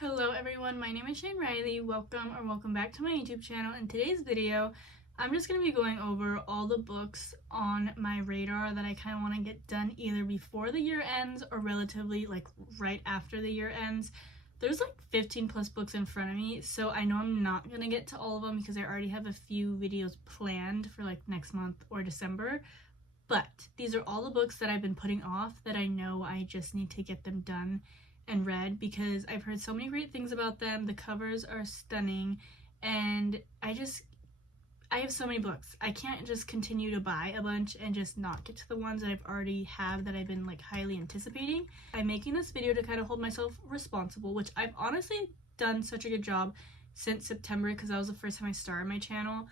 Hello everyone, my name is ShaineRiley. Welcome back to my YouTube channel. In today's video, I'm just going to be going over all the books on my radar that I kind of want to get done either before the year ends or relatively right after the year ends. There's 15 plus books in front of me, so I know I'm not going to get to all of them because I already have a few videos planned for next month or December. But these are all the books that I've been putting off that I know I just need to get them done and read because I've heard so many great things about them. The covers are stunning, and I have so many books. I can't just continue to buy a bunch and just not get to the ones that I've already have that I've been highly anticipating. I'm making this video to kind of hold myself responsible, which I've honestly done such a good job since September because that was the first time I started my channel,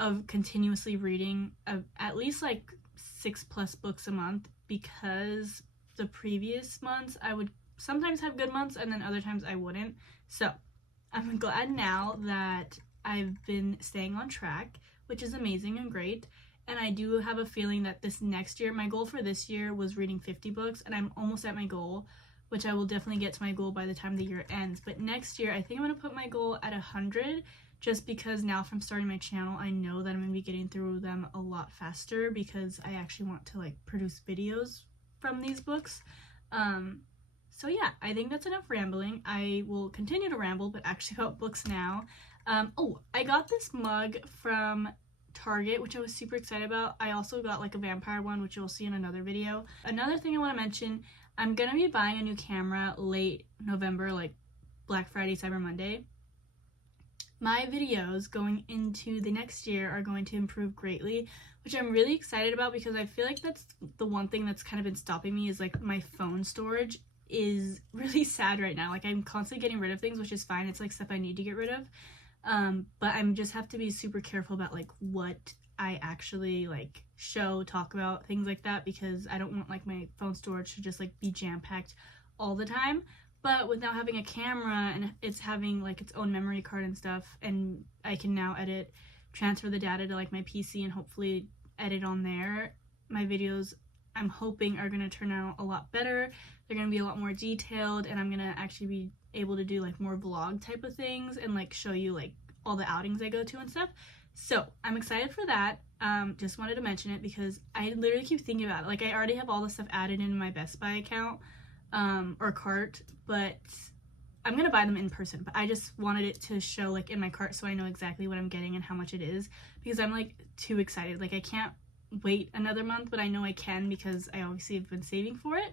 of continuously reading at least 6+ books a month, because the previous months I would sometimes have good months and then other times I wouldn't. So I'm glad now that I've been staying on track, which is amazing and great. And I do have a feeling that this next year, my goal for this year was reading 50 books, and I'm almost at my goal, which I will definitely get to my goal by the time the year ends. But next year, I think I'm going to put my goal at 100, just because now from starting my channel, I know that I'm going to be getting through them a lot faster because I actually want to produce videos from these books. So yeah, I think that's enough rambling. I will continue to ramble, but actually about books now. Oh, I got this mug from Target, which I was super excited about. I also got a vampire one, which you'll see in another video. Another thing I want to mention, I'm gonna be buying a new camera late November, Black Friday, Cyber Monday. My videos going into the next year are going to improve greatly, which I'm really excited about because I feel like that's the one thing that's kind of been stopping me is my phone storage is really sad right now. I'm constantly getting rid of things, which is fine. It's stuff I need to get rid of. But I'm just have to be super careful about what I actually talk about, things like that, because I don't want my phone storage to just be jam-packed all the time. But with now having a camera and it's having its own memory card and stuff, and I can now transfer the data to my PC and hopefully edit on there, my videos I'm hoping are going to turn out a lot better. They're going to be a lot more detailed, and I'm going to actually be able to do more vlog type of things and show you all the outings I go to and stuff. So I'm excited for that. Just wanted to mention it because I literally keep thinking about it. I already have all the stuff added in my Best Buy account or cart, but I'm going to buy them in person. But I just wanted it to show in my cart so I know exactly what I'm getting and how much it is, because I'm too excited. I can't wait another month, but I know I can because I obviously have been saving for it.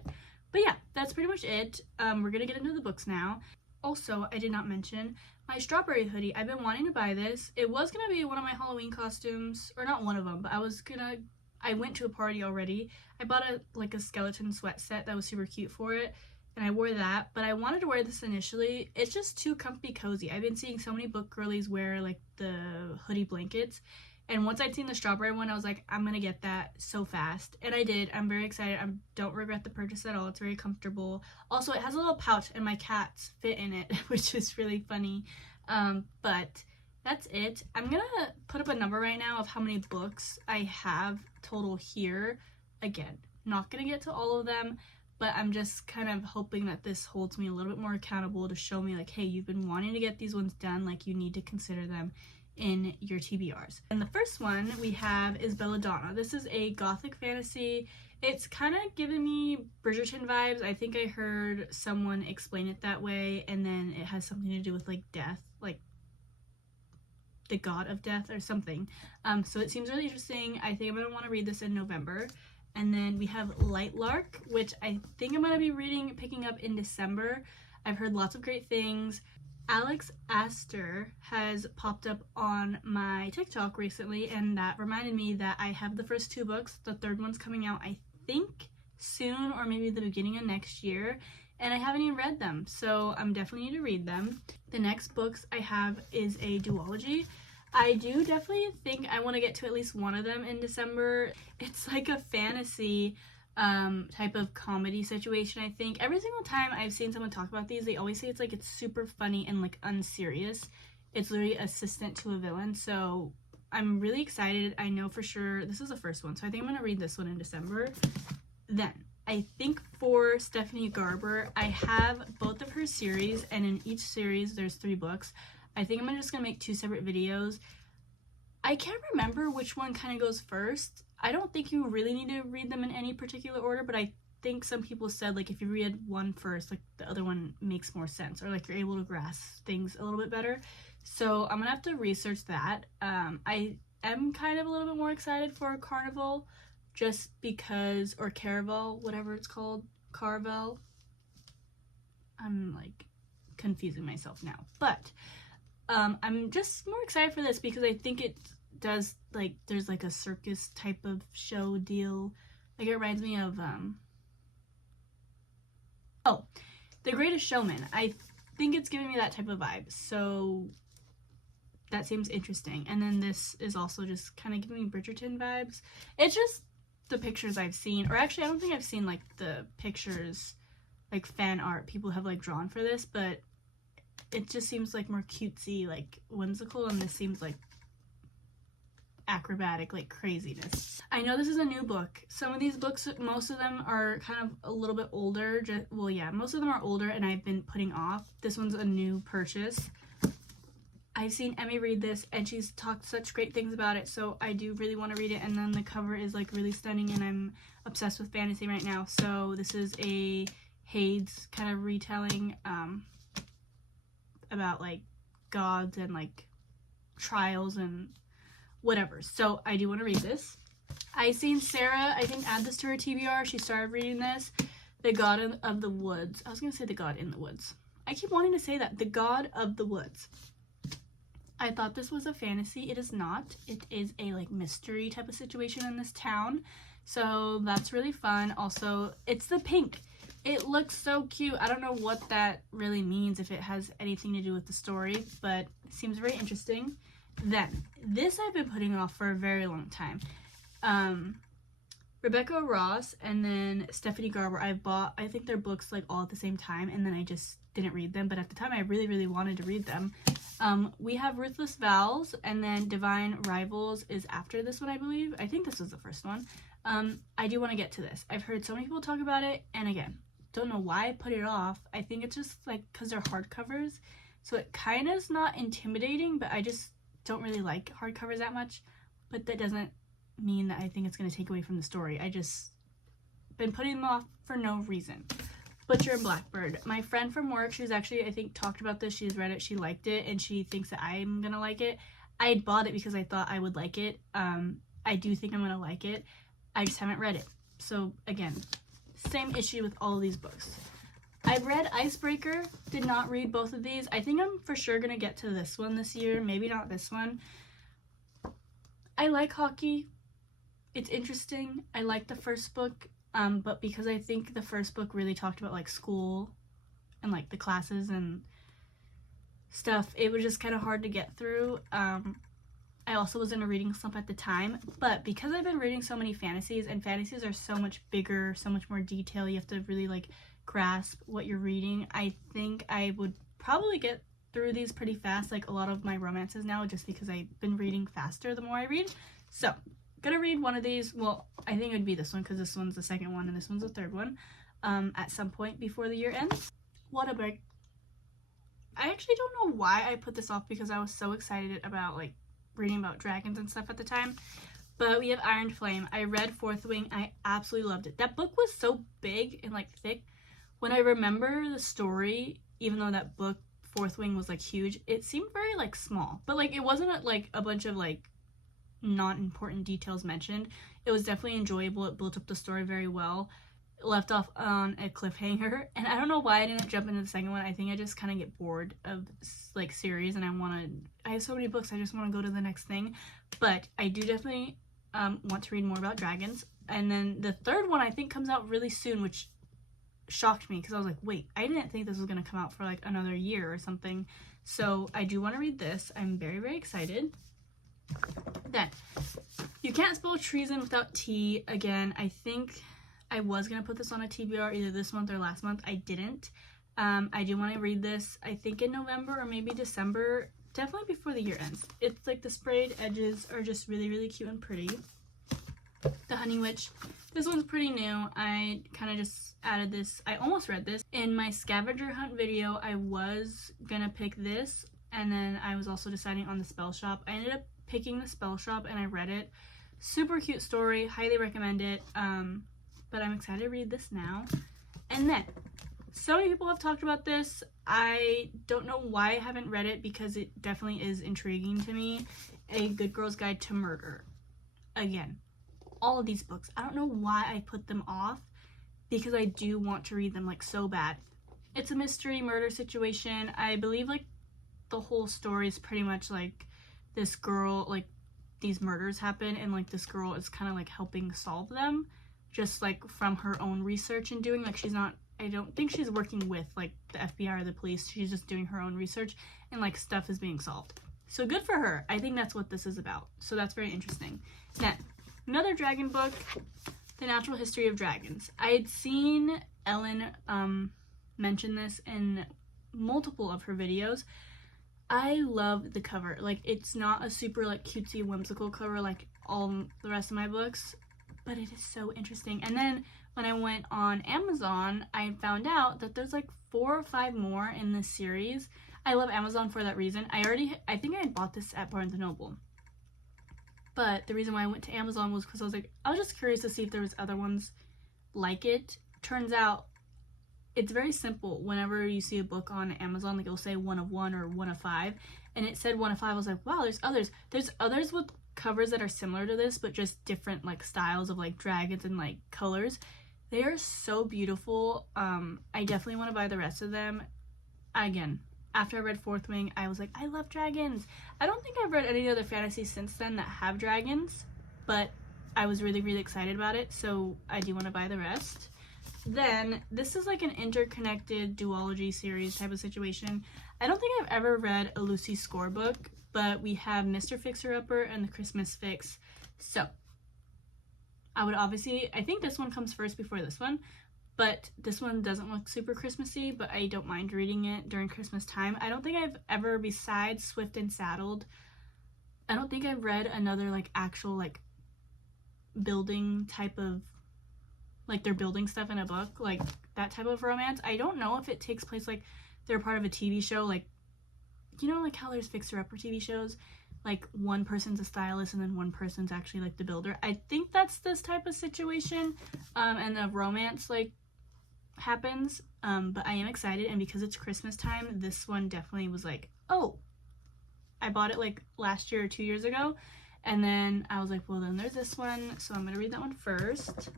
But yeah, that's pretty much it. We're gonna get into the books now. Also, I did not mention my strawberry hoodie. I've been wanting to buy this. It was gonna be one of my Halloween costumes, or not one of them, but I went to a party already. I bought a skeleton sweat set that was super cute for it, and I wore that, but I wanted to wear this initially. It's just too comfy cozy. I've been seeing so many book girlies wear the hoodie blankets, and once I'd seen the strawberry one, I was like, I'm gonna get that so fast. And I did. I'm very excited. I don't regret the purchase at all. It's very comfortable. Also, it has a little pouch and my cats fit in it, which is really funny. But that's it. I'm gonna put up a number right now of how many books I have total here. Again, not gonna get to all of them, but I'm just kind of hoping that this holds me a little bit more accountable to show me hey, you've been wanting to get these ones done, you need to consider them in your TBRs. And the first one we have is Belladonna. This is a gothic fantasy. It's kind of giving me Bridgerton vibes. I think I heard someone explain it that way, and then it has something to do with death, the god of death or something. So it seems really interesting. I think I'm gonna want to read this in November. And then we have Lightlark, which I think I'm gonna be picking up in December. I've heard lots of great things. Alex Astor has popped up on my TikTok recently, and that reminded me that I have the first 2 books. The third one's coming out, I think, soon or maybe the beginning of next year, and I haven't even read them, so I'm definitely need to read them. The next books I have is a duology. I do definitely think I want to get to at least one of them in December. It's a fantasy type of comedy situation. I think every single time I've seen someone talk about these, they always say it's super funny and unserious. It's literally assistant to a villain, so I'm really excited. I know for sure this is the first one, so I think I'm gonna read this one in December. Then I think for Stephanie Garber, I have both of her series, and in each series there's 3 books. I think I'm just gonna make 2 separate videos. I can't remember which one kind of goes first. I don't think you really need to read them in any particular order, but I think some people said like if you read one first, like the other one makes more sense, or like you're able to grasp things a little bit better. So I'm gonna have to research that. I am kind of a little bit more excited for Carnival, just because, or Caravel, whatever it's called, Carvel. I'm like confusing myself now, but I'm just more excited for this because I think it does, like, there's like a circus type of show deal. Like, it reminds me of The Greatest Showman. I think it's giving me that type of vibe, so that seems interesting. And then this is also just kind of giving me Bridgerton vibes. It's just the pictures I've seen, or actually I don't think I've seen like the pictures, like fan art people have like drawn for this, but it just seems like more cutesy, like whimsical, and this seems like acrobatic, like craziness. I know this is a new book. Some of these books, most of them are kind of a little bit older. Well, yeah, most of them are older and I've been putting off. This one's a new purchase. I've seen Emmy read this and she's talked such great things about it, so I do really want to read it. And then the cover is like really stunning, and I'm obsessed with fantasy right now. So this is a Hades kind of retelling about like gods and like trials and whatever. So I do want to read this. I seen Sarah, I think, add this to her TBR. She started reading this. The God of the Woods. I was going to say The God in the Woods. I keep wanting to say that. The God of the Woods. I thought this was a fantasy. It is not. It is a like mystery type of situation in this town. So that's really fun. Also, it's the pink. It looks so cute. I don't know what that really means, if it has anything to do with the story, but it seems very interesting. Then, this I've been putting off for a very long time. Rebecca Ross and then Stephanie Garber, I bought, I think their books like all at the same time, and then I just didn't read them, but at the time I really, really wanted to read them. We have Ruthless Vows, and then Divine Rivals is after this one, I believe. I think this was the first one. I do want to get to this. I've heard so many people talk about it, and again, don't know why I put it off. I think it's just like because they're hardcovers, so it kind of is not intimidating, but I just don't really like hardcovers that much. But that doesn't mean that I think it's going to take away from the story. I just been putting them off for no reason. Butcher and Blackbird. My friend from work, she's actually, I think, talked about this. She's read it, she liked it, and she thinks that I'm gonna like it. I had bought it because I thought I would like it. I do think I'm gonna like it. I just haven't read it. So again, same issue with all of these books. I've read Icebreaker, did not read both of these. I think I'm for sure gonna get to this one this year, maybe not this one. I like hockey. It's interesting. I like the first book. But because I think the first book really talked about like school and like the classes and stuff, it was just kind of hard to get through. I also was in a reading slump at the time, but because I've been reading so many fantasies, and fantasies are so much bigger, so much more detail, you have to really like grasp what you're reading. I think I would probably get through these pretty fast, like a lot of my romances now, just because I've been reading faster the more I read. So gonna read one of these. Well, I think it would be this one because this one's the second one and this one's the third one, at some point before the year ends. What a break. I actually don't know why I put this off, because I was so excited about like reading about dragons and stuff at the time. But we have Iron Flame. I read Fourth Wing. I absolutely loved it. That book was so big and like thick. When I remember the story, even though that book Fourth Wing was like huge, it seemed very like small, but like it wasn't like a bunch of like not important details mentioned. It was definitely enjoyable. It built up the story very well. It left off on a cliffhanger, and I don't know why I didn't jump into the second one. I think I just kind of get bored of like series, and I have so many books, I just want to go to the next thing. But I do definitely want to read more about dragons. And then the third one I think comes out really soon, which shocked me because I was like, wait, I didn't think this was going to come out for like another year or something. So I do want to read this. I'm very, very excited. Then, You Can't Spell Treason Without Tea. Again, I think I was going to put this on a TBR either this month or last month. I didn't. I do want to read this, I think in November or maybe December. Definitely before the year ends. It's like the sprayed edges are just really, really cute and pretty. The Honey Witch. This one's pretty new. I kind of just added this. I almost read this. In my scavenger hunt video, I was gonna pick this, and then I was also deciding on the Spell Shop. I ended up picking the Spell Shop, and I read it. Super cute story. Highly recommend it. But I'm excited to read this now. And then, so many people have talked about this. I don't know why I haven't read it because it definitely is intriguing to me. A Good Girl's Guide to Murder. Again, all of these books. I don't know why I put them off because I do want to read them like so bad. It's a mystery murder situation. I believe like the whole story is pretty much like this girl, like these murders happen and like this girl is kind of like helping solve them just like from her own research and doing, like she's not, I don't think she's working with like the FBI or the police. She's just doing her own research and like stuff is being solved. So good for her. I think that's what this is about. So that's very interesting. Then another dragon book, The Natural History of Dragons. I had seen Ellen mention this in multiple of her videos. I love the cover. Like, it's not a super like cutesy whimsical cover like all the rest of my books, but it is so interesting. And then when I went on Amazon, I found out that there's like 4 or 5 more in this series. I love Amazon for that reason. I think I had bought this at Barnes & Noble. But the reason why I went to Amazon was because I was like, I was just curious to see if there was other ones like it. Turns out it's very simple. Whenever you see a book on Amazon, like it'll say 1 of 1 or 1 of 5, and it said 1 of 5. I was like, wow, there's others. There's others with covers that are similar to this, but just different like styles of like dragons and like colors. They are so beautiful. I definitely want to buy the rest of them. Again, after I read Fourth Wing, I was like, I love dragons. I don't think I've read any other fantasy since then that have dragons, but I was really, really excited about it, so I do want to buy the rest. Then, this is like an interconnected duology series type of situation. I don't think I've ever read a Lucy Score book, but we have Mr. Fixer-Upper and the Christmas Fix. So, I would obviously, I think this one comes first before this one, but this one doesn't look super Christmassy, but I don't mind reading it during Christmas time. I don't think I've ever, besides Swift and Saddled, I don't think I've read another like actual like building type of, like they're building stuff in a book, like that type of romance. I don't know if it takes place like they're part of a TV show, like, you know, like how there's fixer-upper TV shows, like one person's a stylist and then one person's actually like the builder. I think that's this type of situation, and the romance like happens, but I am excited, and because it's Christmas time, this one definitely was like, oh, I bought it like last year or 2 years ago, and then I was like, well, then there's this one, so I'm gonna read that one first.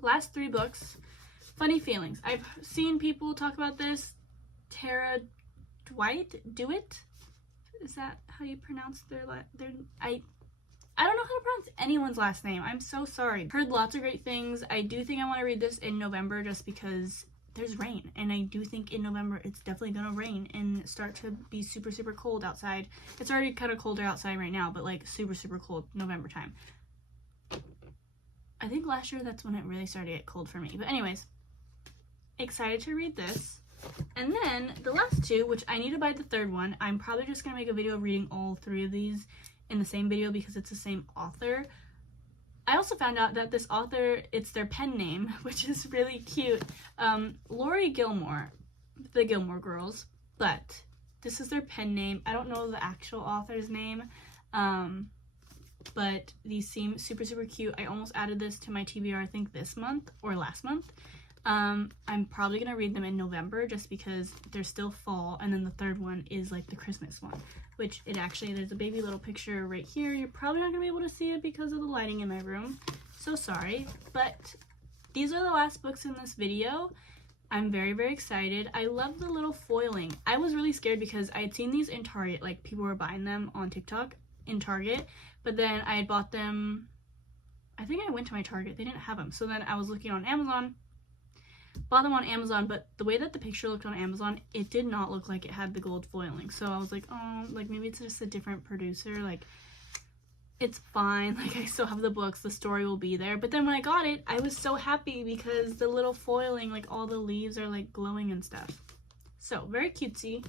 Last 3 books, Funny Feelings. I've seen people talk about this. Tara Dewitt? Is that how you pronounce their I don't know how to pronounce anyone's last name. I'm so sorry. Heard lots of great things. I do think I want to read this in November just because there's rain, and I do think in November it's definitely gonna rain and start to be super, super cold outside. It's already kind of colder outside right now, but like super, super cold November time. I think last year that's when it really started to get cold for me. But anyways, excited to read this. And then the last 2, which I need to buy the 3rd one. I'm probably just gonna make a video reading all 3 of these in the same video because it's the same author. I also found out that this author, it's their pen name, which is really cute. Lori Gilmore, the Gilmore Girls, but this is their pen name. I don't know the actual author's name, but these seem super, super cute. I almost added this to my TBR, I think this month or last month. I'm probably gonna read them in November just because they're still fall, and then the 3rd one is like the Christmas one, which it actually, there's a baby little picture right here. You're probably not gonna be able to see it because of the lighting in my room, so sorry, but these are the last books in this video. I'm very, very excited. I love the little foiling. I was really scared because I had seen these in Target, like people were buying them on TikTok in Target, but then I had bought them, I think I went to my Target, they didn't have them, so then I was looking on Amazon, bought them on Amazon, but the way that the picture looked on Amazon, it did not look like it had the gold foiling, so I was like, oh, like maybe it's just a different producer, like it's fine, like I still have the books, the story will be there. But then when I got it, I was so happy because the little foiling, like all the leaves are like glowing and stuff, so very cutesy.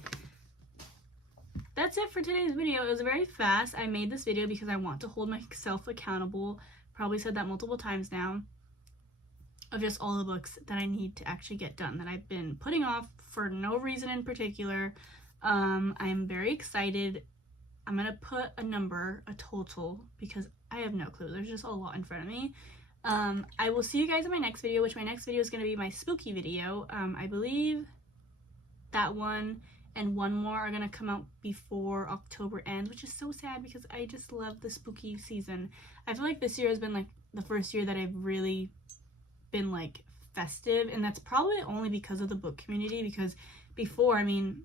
That's it for today's video. It was very fast. I made this video because I want to hold myself accountable probably said that multiple times now, of just all the books that I need to actually get done that I've been putting off for no reason in particular. I'm very excited. I'm gonna put a number, a total, because I have no clue. There's just a lot in front of me. I will see you guys in my next video, which my next video is going to be my spooky video. I believe that one and one more are going to come out before October ends, which is so sad because I just love the spooky season. I feel like this year has been like the first year that I've really been like festive, and that's probably only because of the book community, because before, I mean,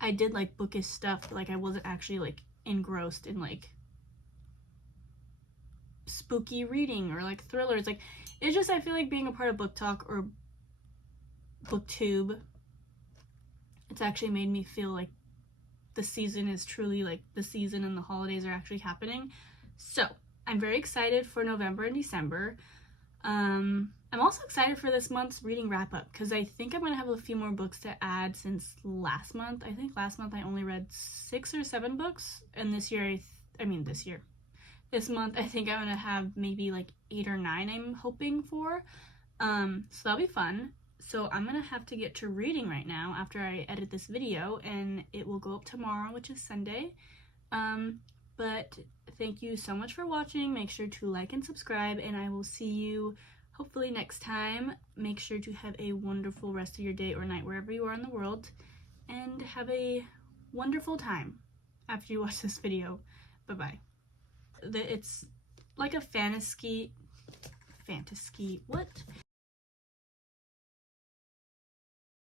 I did like bookish stuff, but like I wasn't actually like engrossed in like spooky reading or like thrillers. Like, it's just, I feel like being a part of Book Talk or BookTube, it's actually made me feel like the season is truly like the season and the holidays are actually happening. So I'm very excited for November and December. I'm also excited for this month's reading wrap up, because I think I'm gonna have a few more books to add since last month. I think last month I only read 6 or 7 books, and this year this month I think I'm gonna have maybe like 8 or 9 I'm hoping for. So that'll be fun. So I'm gonna have to get to reading right now after I edit this video, and it will go up tomorrow, which is Sunday. But thank you so much for watching. Make sure to like and subscribe, and I will see you hopefully next time. Make sure to have a wonderful rest of your day or night wherever you are in the world, and have a wonderful time after you watch this video. Bye-bye. It's like a fantasy, what?